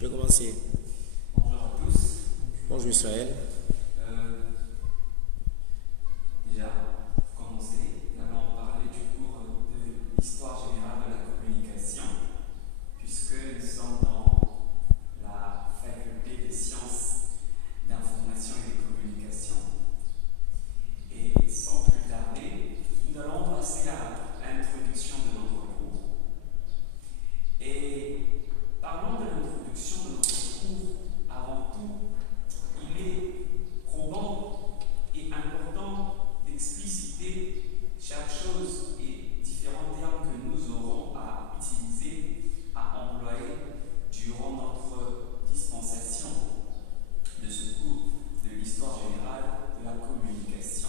peux commencer. Bonjour à tous. Bonjour Israël. Euh, Déjà, pour commencer, nous allons parler du cours de l'histoire générale de la communication, puisque nous sommes dans la faculté des sciences d'information et de communication. Et sans plus tarder, nous allons passer à l'introduction de notre cours. Et parlons de l'introduction de notre cours. Avant tout, il est probant et important d'expliciter chaque chose et différents termes que nous aurons à utiliser, à employer durant notre dispensation de ce cours de l'histoire générale de la communication.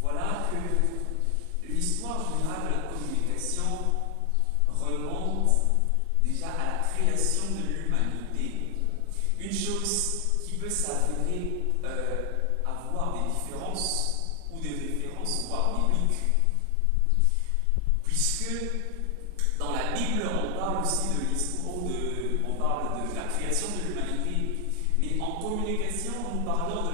Voilà que l'histoire générale de la communication remonte déjà à la création de l'humanité. Une chose qui peut s'avérer avoir des différences ou des références, voire bibliques, puisque dans la Bible, on parle aussi de l'histoire, on parle de la création de l'humanité, mais en communication, nous parlons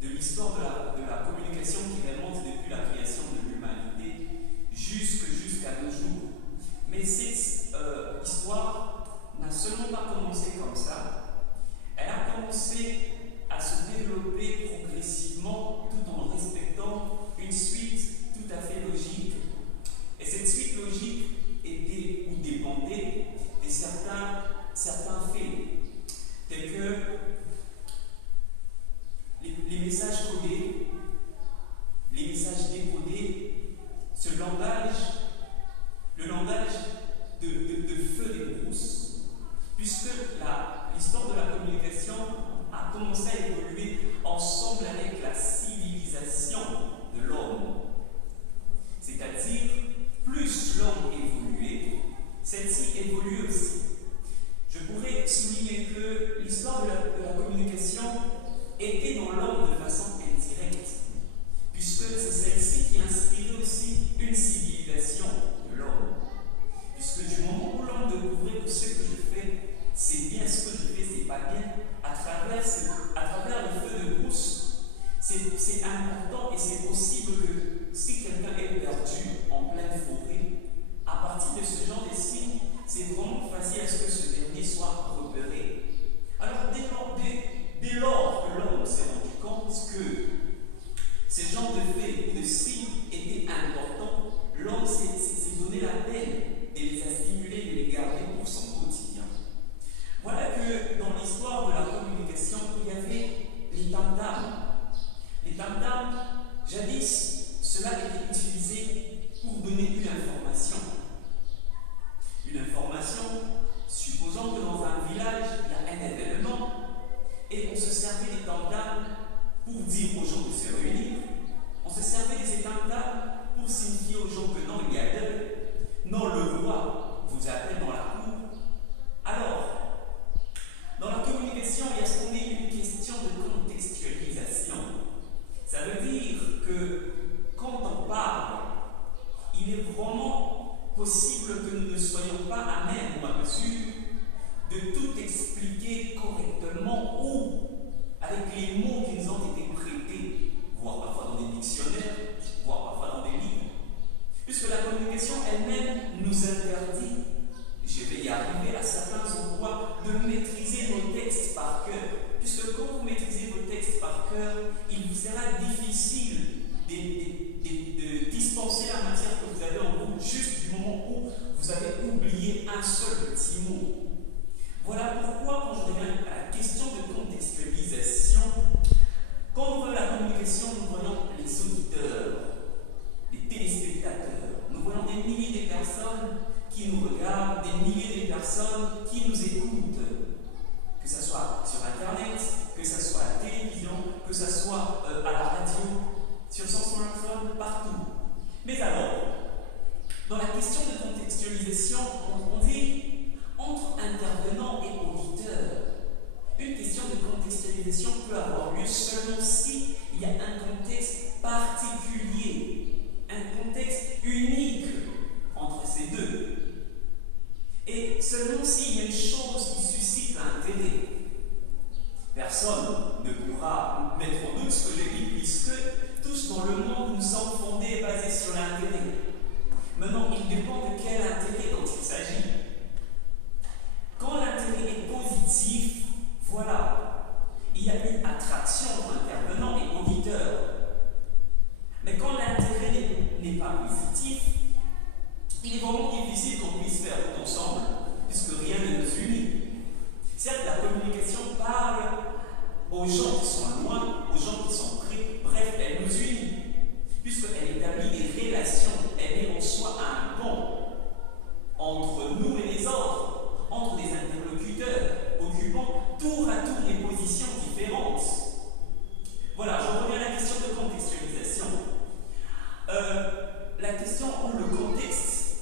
de l'histoire de la communication qui remonte depuis la création de l'humanité jusqu'à nos jours. Mais cette histoire n'a seulement pas commencé comme ça, elle a commencé à se développer progressivement tout en respectant une suite tout à fait logique. Et cette suite logique était ou dépendait de certains faits, tels que les messages codés, les messages décodés, ce langage, le langage de feu des brousses, puisque l'histoire de la communication a commencé à évoluer ensemble avec la civilisation de l'homme. C'est-à-dire, plus l'homme évoluait, celle-ci évolue aussi. Je pourrais souligner que l'histoire de la communication était dans l'homme de façon indirecte, puisque c'est celle-ci qui inspirait aussi une civilisation de l'homme. Puisque du moment où l'homme découvrait que ce que je fais, c'est bien, ce que je fais, c'est pas bien, à travers le feu de brousse, c'est important et c'est possible que si quelqu'un est perdu en pleine forêt, à partir de ce genre de signes, c'est vraiment facile à ce que ce dernier soit repéré. Alors, dès lors que l'homme s'est rendu compte que ce genre de faits ou de signes étaient importants, l'homme s'est donné la peine de les stimuler, de les garder pour son quotidien. Voilà que dans l'histoire de la communication, il y avait les tam-tams. Les tam-tams, jadis, cela était utilisé pour donner une information. Une information, supposons que dans un village, il y a un événement, et on se servait des tam-tams pour dire aux gens de se réunir. On se servait de ces tam-tams pour signifier aux gens que non, il y a deuil. Non, le roi vous appelle dans la cour. Alors, dans la communication, il y a ce qu'on est une question de contextualisation. Ça veut dire que quand on parle, il est vraiment possible que nous ne soyons pas à même ou à mesure de tout expliquer correctement ou avec les mots qui nous ont été prêtés, voire parfois dans des dictionnaires, voire parfois dans des livres. Puisque la communication elle-même nous interdit, je vais y arriver à certains endroits, de maîtriser nos textes par cœur. Puisque quand vous maîtrisez vos textes par cœur, il vous sera difficile de dispenser la matière que vous avez en vous juste du moment où vous avez oublié un seul petit mot. Voilà pourquoi, quand je reviens à la question de contextualisation, quand on voit la communication, nous voyons les auditeurs, les téléspectateurs, nous voyons des milliers de personnes qui nous regardent, des milliers de personnes qui nous écoutent, que ce soit sur Internet, que ce soit à la télévision, que ce soit à la radio, sur son smartphone, partout. Mais alors, dans la question de contextualisation, on dit entre intervenant et auditeur. Une question de contextualisation peut avoir lieu seulement si il y a un contexte particulier, un contexte unique entre ces deux. Et seulement s'il y a une chose Personne ne pourra mettre en doute ce que j'ai dit, puisque tous dans le monde, nous sommes fondés et basés sur l'intérêt. Maintenant, il dépend de quel intérêt dont il s'agit. Quand l'intérêt est positif, voilà, il y a une attraction entre intervenant et auditeur. Mais quand l'intérêt n'est pas positif, il est vraiment difficile qu'on puisse faire tout ensemble, puisque rien ne nous unit. Certes, la communication parle aux gens qui sont loin, aux gens qui sont près, bref, elle nous unit, puisqu'elle établit des relations, elle met en soi un pont entre nous et les autres, entre des interlocuteurs occupant tour à tour des positions différentes. Voilà, je reviens à la question de contextualisation. La question où le contexte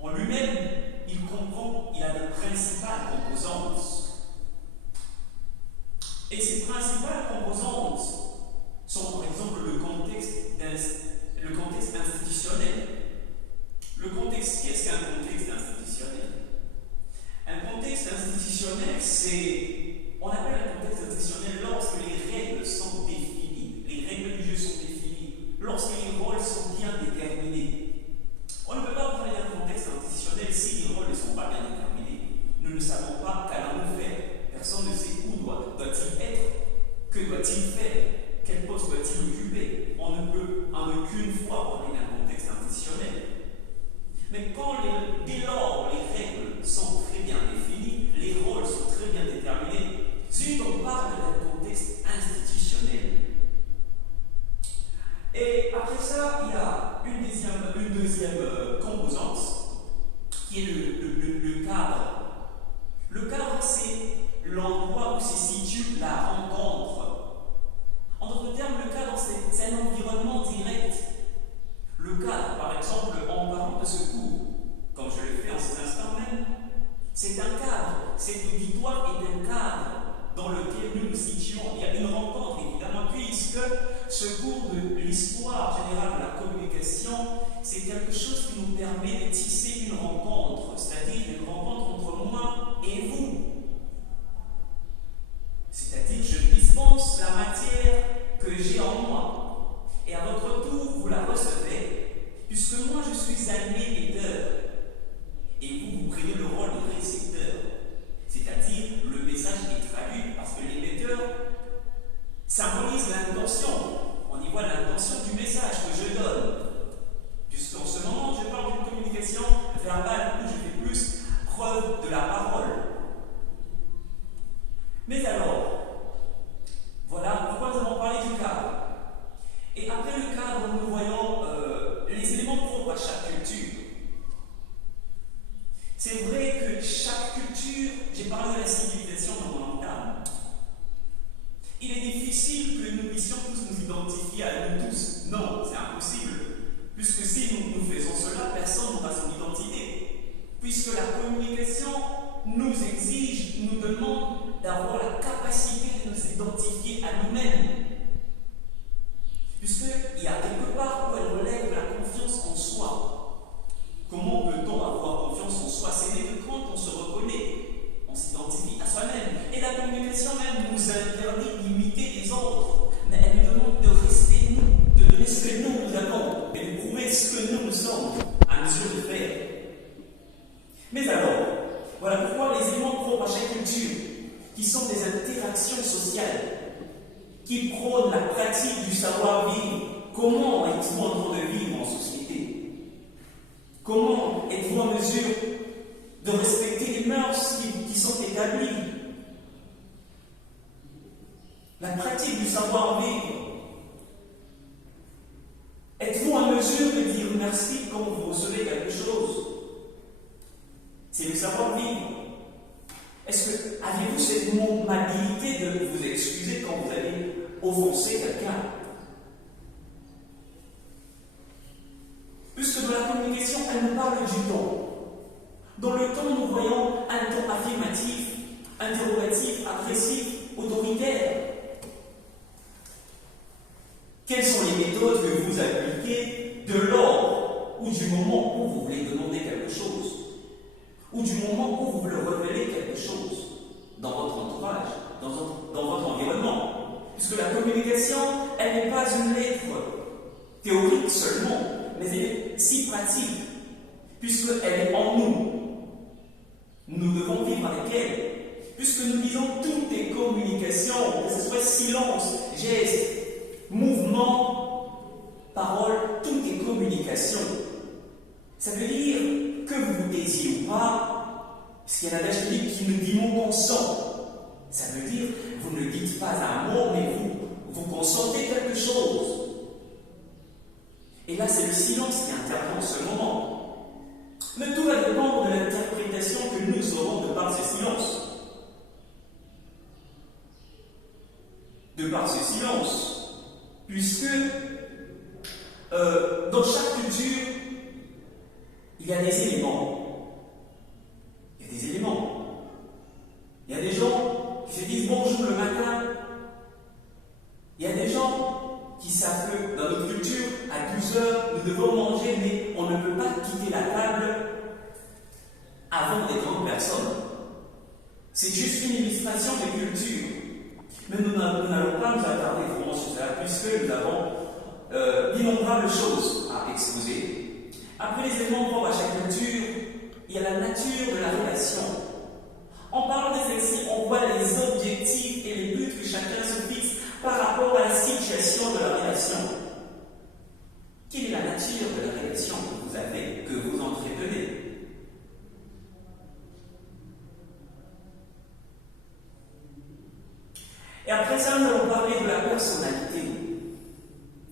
en lui-même, il a de principales composantes. Et ces principales composantes sont par exemple le contexte institutionnel. Le contexte, qu'est-ce qu'un contexte institutionnel? Un contexte institutionnel, on appelle un contexte institutionnel lorsque les règles sont définies, les règles du jeu sont définies, lorsque les rôles sont bien déterminés. On ne peut pas parler d'un contexte institutionnel si les rôles ne sont pas bien déterminés. Nous ne savons pas qu'allons-nous faire. Personne ne sait où doit-il être, que doit-il faire, quel poste doit-il occuper. On ne peut en aucune fois parler d'un contexte institutionnel. Mais dès lors les règles sont très bien définies, les rôles sont très bien déterminés, on parle d'un contexte institutionnel. Et après ça, il y a une deuxième composante qui est le cadre. Le cadre, c'est l'endroit où se situe la rencontre. En d'autres termes, le cadre, c'est un environnement direct. Le cadre, par exemple, en parlant de ce cours, comme je l'ai fait en ces instants même, c'est un cadre. Cet auditoire est un cadre dans lequel nous nous situons. Il y a une rencontre, évidemment, puisque ce cours de l'histoire générale de la communication, c'est quelque chose qui nous permet de tisser une rencontre, c'est-à-dire une rencontre entre moi et vous. C'est-à-dire, je dispense la matière que j'ai en moi. Et à votre tour, vous la recevez, puisque moi, je suis un émetteur. Et vous prenez le rôle de récepteur. C'est-à-dire, le message est traduit parce que l'émetteur symbolise l'intention. On y voit l'intention du message que je donne. Puisqu'en ce moment, je parle d'une communication verbale où je fais plus preuve de la parole. Mais alors, voilà pourquoi nous avons parlé du cadre. Et après le cadre, nous voyons les éléments propres à chaque culture. C'est vrai que chaque culture, j'ai parlé de la civilisation dans mon entame. Il est difficile que nous puissions tous nous identifier à nous tous. Non, c'est impossible. Puisque si nous faisons cela, personne n'aura son identité. Puisque la communication nous exige, nous demande d'avoir la capacité de nous identifier à nous-mêmes. Puisqu'il y a quelque part où elle relève de la confiance en soi. Comment peut-on avoir confiance en soi? Ce n'est que quand on se reconnaît, on s'identifie à soi-même. Et la communication même nous interdit d'imiter les autres. Mais elle nous demande de rester nous, de donner ce que nous avons, et de prouver ce que nous sommes, à mesure de faire. Mais alors, voilà pourquoi les éléments propres à chaque culture, qui sont des interactions sociales, qui prônent la pratique du savoir-vivre. Comment êtes-vous en train de vivre en société? Comment êtes-vous en mesure de respecter les mœurs qui sont établies? La pratique du savoir-vivre. Êtes-vous en mesure de dire merci quand vous recevez quelque chose? C'est le savoir-vivre. Est-ce que avez-vous cette mobilité de vous excuser quand vous allez offenser quelqu'un? Puisque dans la communication, elle nous parle du ton. Dans le ton, nous voyons un ton affirmatif, interrogatif, agressif, autoritaire. Quelles sont les méthodes que vous appliquez de lors ou du moment où vous voulez demander quelque chose, ou du moment où vous voulez révéler quelque chose dans votre entourage, dans votre nous devons vivre avec elle. Puisque nous disons tout est communication, que ce soit silence, geste, mouvement, parole, tout est communication. Ça veut dire que vous vous taisiez ou pas, parce qu'il y a un adage qui nous dit mon consent. Ça veut dire vous ne dites pas un mot, mais vous consentez quelque chose. Et là, c'est le silence qui intervient en ce moment. Mais tout va dépendre de l'interprétation que nous aurons de par ce silence. De par ce silence, puisque dans chaque culture, il y a des éléments. Il y a des éléments. Il y a des gens qui se disent bonjour le matin. Il y a des gens qui savent que dans notre culture, à 12 heures, nous devons manger, mais on ne peut pas quitter la table avant des grandes personnes. C'est juste une illustration de culture. Mais nous n'allons pas nous attarder vraiment sur cela, puisque nous avons d'innombrables choses à exposer. Après les éléments propres à chaque culture, il y a la nature de la relation. En parlant de celle-ci, on voit les objectifs et les buts que chacun se fixe par rapport à la situation de la relation. Quelle est la nature de la relation que vous avez, que vous entretenez? Et après ça, nous allons parler de la personnalité.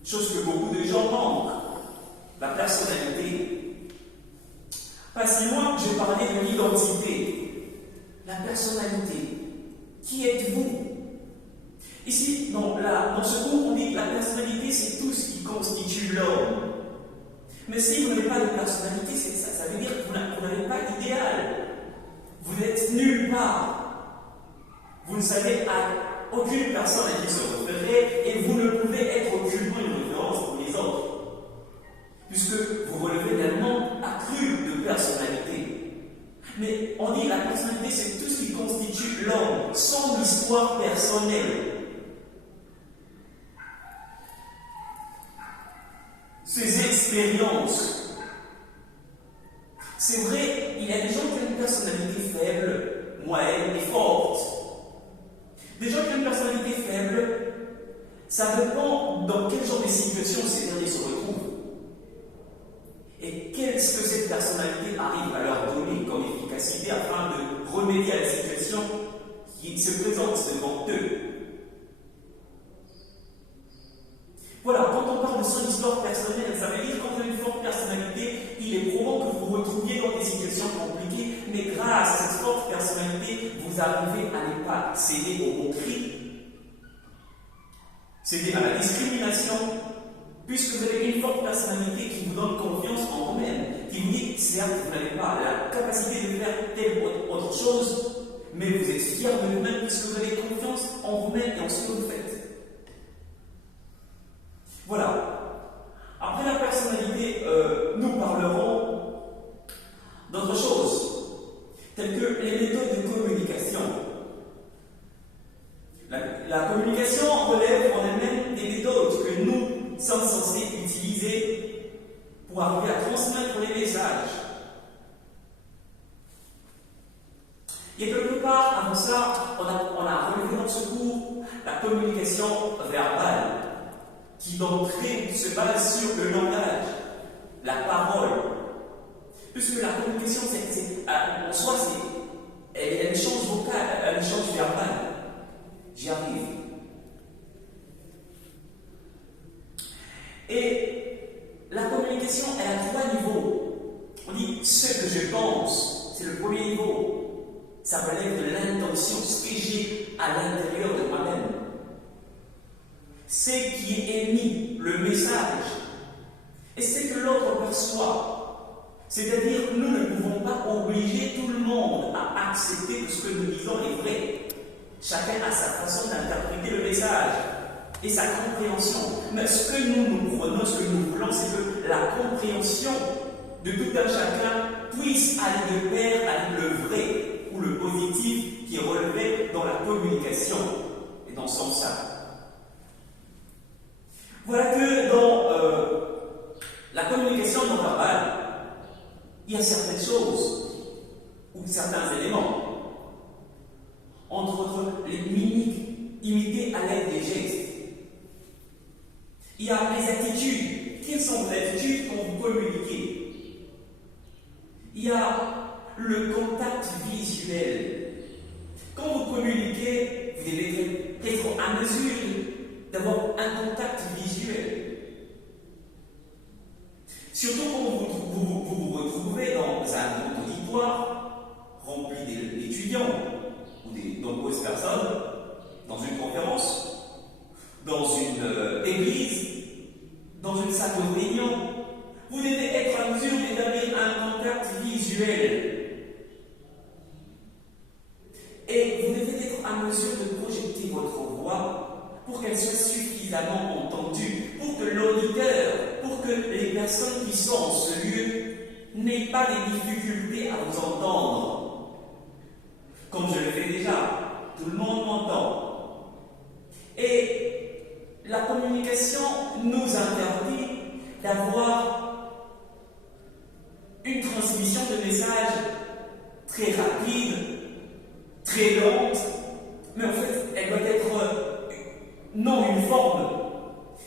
Chose que beaucoup de gens manquent. La personnalité. Pas si loin que j'ai parlé de l'identité. La personnalité. Qui êtes-vous? Ici, dans ce cours, on dit que la personnalité, c'est tout ce qui constitue l'homme. Mais si vous n'avez pas de personnalité, ça veut dire que vous n'avez pas d'idéal. Vous n'êtes nulle part. Vous ne savez aucune personne à qui se référer et vous ne pouvez être aucunement une référence pour les autres. Puisque vous relevez tellement accru de personnalité. Mais on dit que la personnalité, c'est tout ce qui constitue l'homme, son histoire personnelle. Ses expériences. C'est vrai, il y a des gens qui ont une personnalité faible, moyenne et forte. Des gens qui ont une personnalité faible, ça dépend dans quel genre de situation ces derniers se retrouvent. Et qu'est-ce que cette personnalité arrive à leur donner comme efficacité afin de remédier à la situation qui se présente devant eux. Voilà, quand on parle de son histoire personnelle, ça veut dire que quand on a une forte personnalité, il est probant que vous vous retrouviez dans des situations compliquées, mais grâce à cette forte personnalité, vous arrivez à ne pas céder aux moqueries, céder à la discrimination, puisque vous avez une forte personnalité qui vous donne confiance en vous-même, qui vous dit, certes, vous n'avez pas la capacité de faire telle ou autre chose, mais vous êtes fier de vous-même puisque vous avez confiance en vous-même et en ce que vous faites. Voilà. Après la personnalité, nous parlerons d'autres choses, telles que les méthodes de communication. La communication relève en elle-même des méthodes que nous sommes censés utiliser pour arriver à transmettre les messages. Et quelque part, avant ça, on a relevé dans ce cours la communication verbale, qui d'entrée se base sur le langage, la parole. Puisque la communication, en soi, elle est un échange vocal, un échange verbal. J'y arrive. Et la communication, elle a trois niveaux. On dit ce que je pense, c'est le premier niveau. Ça relève de l'intention, ce que j'ai à l'intérieur de moi-même. C'est qui est émis, le message, et c'est que l'autre perçoit. C'est-à-dire que nous ne pouvons pas obliger tout le monde à accepter que ce que nous disons est vrai. Chacun a sa façon d'interpréter le message et sa compréhension. Mais ce que nous prenons, ce que nous voulons, c'est que la compréhension de tout un chacun puisse aller de pair avec le vrai ou le positif qui est relevé dans la communication et dans son sein. Voilà que dans la communication non verbale, il y a certaines choses ou certains éléments entre autres les mimiques imitées à l'aide des gestes. Il y a les attitudes. Quelles sont vos attitudes quand vous communiquez? Il y a le contact visuel. Quand vous communiquez, vous devez être en mesure d'avoir un contact visuel. Surtout quand vous retrouvez dans un auditoire rempli d'étudiants ou de nombreuses personnes, dans une conférence, dans une église, dans une salle de réunion, vous devez être en mesure d'établir un contact visuel. Et vous devez être en mesure de projeter votre voix pour qu'elle soit suffisamment entendue, pour que l'auditeur, pour que les personnes qui sont en ce lieu n'aient pas des difficultés à vous entendre. Comme je le fais déjà, tout le monde m'entend. Et la communication nous interdit d'avoir une transmission de messages très rapide, très lente, mais en fait, elle doit être non uniforme,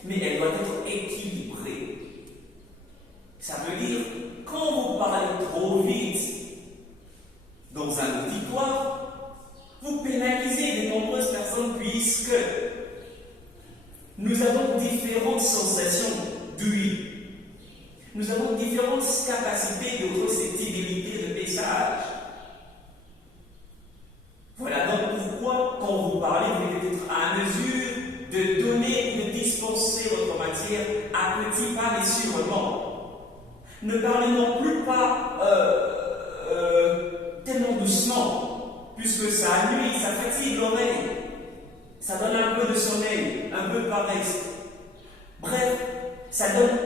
mais elle doit être équilibrée. Ça veut dire, quand vous parlez trop vite dans un auditoire, vous pénalisez de nombreuses personnes puisque nous avons différentes sensations d'ouïe. Nous avons différentes capacités de réceptibilité de messages. Voilà donc pourquoi, quand vous parlez, vous devez être à mesure de donner, de dispenser votre matière à petits pas mais sûrement. Ne parlez non plus pas tellement doucement, puisque ça nuit, ça fatigue l'oreille, ça donne un peu de sommeil, un peu de paresse. Bref, ça donne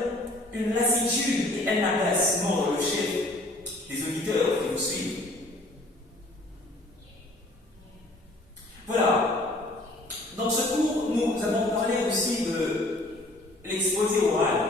une lassitude et un agacement dans le chef des auditeurs qui vous suivent. Voilà. Dans ce cours, nous avons parlé aussi de l'exposé oral.